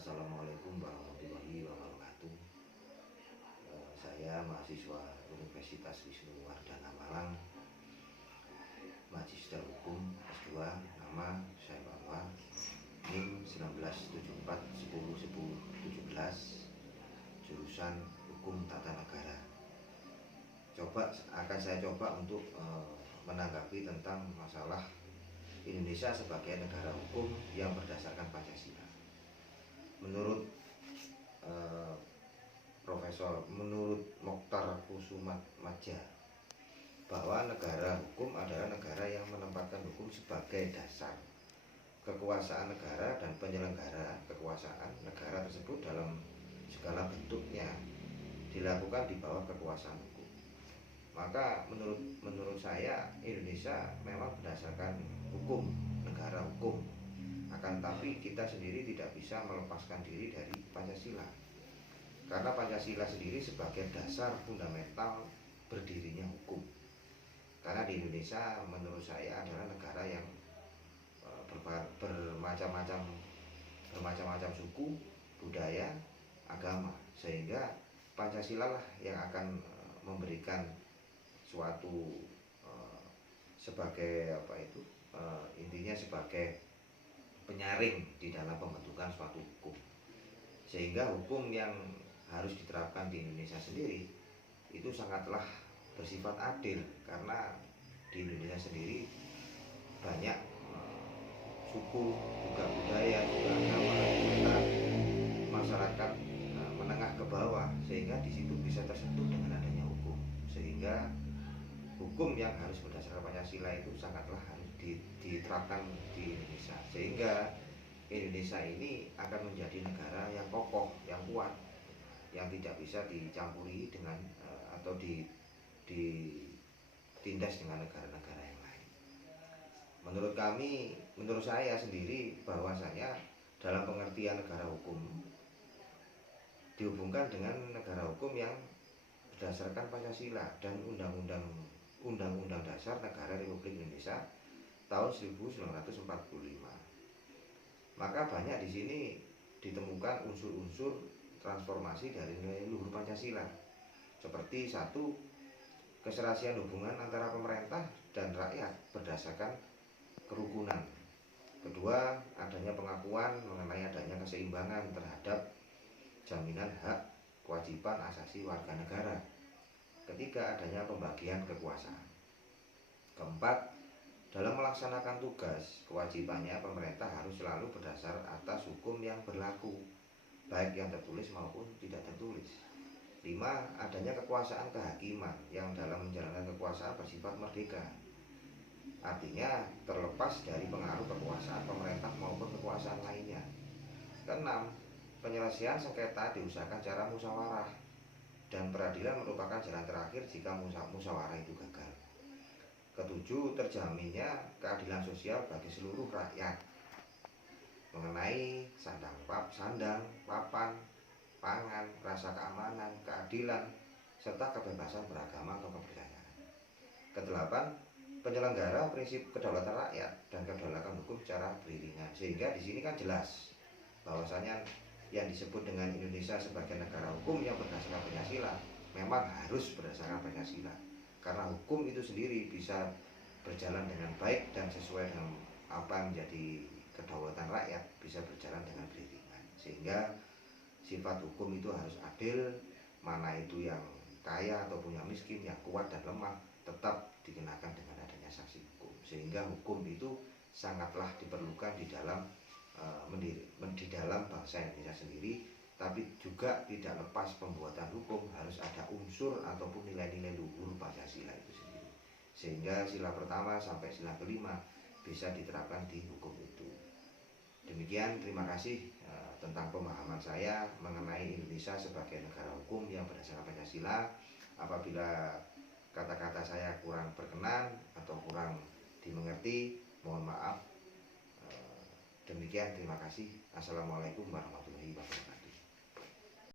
Assalamualaikum warahmatullahi wabarakatuh. Saya mahasiswa Universitas Wisnuwardana Malang, Magister Hukum S2, nama saya Anwar, NIM 1974101017, jurusan Hukum Tata Negara. Akan saya coba untuk menanggapi tentang masalah Indonesia sebagai negara hukum yang berdasarkan Pancasila. Menurut menurut Mokhtar Kusumadja, bahwa negara hukum adalah negara yang menempatkan hukum sebagai dasar kekuasaan negara dan penyelenggara kekuasaan negara tersebut dalam segala bentuknya dilakukan di bawah kekuasaan hukum. Maka menurut saya Indonesia memang berdasarkan hukum, negara hukum. Akan tapi kita sendiri tidak bisa melepaskan diri dari Pancasila, karena Pancasila sendiri sebagai dasar fundamental berdirinya hukum. Karena di Indonesia menurut saya adalah negara yang bermacam-macam suku, budaya, agama, sehingga Pancasila lah yang akan memberikan suatu sebagai intinya sebagai penyaring di dalam pembentukan suatu hukum, sehingga hukum yang harus diterapkan di Indonesia sendiri itu sangatlah bersifat adil, karena di Indonesia sendiri banyak suku, juga budaya, juga agama, juga masyarakat menengah ke bawah, sehingga di situ bisa tersentuh dengan adanya hukum. Sehingga hukum yang harus berdasarkan Pancasila itu sangatlah harus diterapkan di Indonesia, sehingga Indonesia ini akan menjadi negara yang kokoh, yang kuat, yang tidak bisa dicampuri dengan atau ditindas dengan negara-negara yang lain. Menurut saya sendiri, bahwasanya dalam pengertian negara hukum dihubungkan dengan negara hukum yang berdasarkan Pancasila dan Undang-Undang Dasar Negara Republik Indonesia tahun 1945. Maka banyak di sini ditemukan unsur-unsur transformasi dari nilai luhur Pancasila, seperti satu, keserasian hubungan antara pemerintah dan rakyat berdasarkan kerukunan. Kedua, adanya pengakuan mengenai adanya keseimbangan terhadap jaminan hak kewajiban asasi warga negara. Ketiga, adanya pembagian kekuasaan. Keempat, dalam melaksanakan tugas, kewajibannya pemerintah harus selalu berdasar atas hukum yang berlaku, baik yang tertulis maupun tidak tertulis. 5. Adanya kekuasaan kehakiman yang dalam menjalankan kekuasaan bersifat merdeka, artinya terlepas dari pengaruh kekuasaan pemerintah maupun kekuasaan lainnya. 6. Penyelesaian sengketa diusahakan secara musyawarah, dan peradilan merupakan jalan terakhir jika musyawarah itu gagal. 7. Terjaminnya keadilan sosial bagi seluruh rakyat mengenai sandang, papan, pangan, rasa keamanan, keadilan, serta kebebasan beragama atau kepercayaan. 8. Penyelenggara prinsip kedaulatan rakyat dan kedaulatan hukum secara beriringan. Sehingga di sini kan jelas bahwasanya yang disebut dengan Indonesia sebagai negara hukum yang berdasarkan Pancasila memang harus berdasarkan Pancasila, karena hukum itu sendiri bisa berjalan dengan baik dan sesuai dengan apa yang menjadi kedaulatan rakyat, bisa berjalan dengan beriringan, sehingga sifat hukum itu harus adil, mana itu yang kaya ataupun yang miskin, yang kuat dan lemah, tetap dikenakan dengan adanya sanksi hukum, sehingga hukum itu sangatlah diperlukan di dalam bangsa Indonesia sendiri. Tapi juga tidak lepas pembuatan hukum harus ada unsur ataupun nilai-nilai luhur Pancasila itu sendiri, sehingga sila pertama sampai sila kelima bisa diterapkan di hukum itu. Demikian, terima kasih tentang pemahaman saya mengenai Indonesia sebagai negara hukum yang berdasarkan Pancasila. Apabila kata-kata saya kurang berkenan atau kurang dimengerti, mohon maaf. Demikian, terima kasih. Assalamualaikum warahmatullahi wabarakatuh.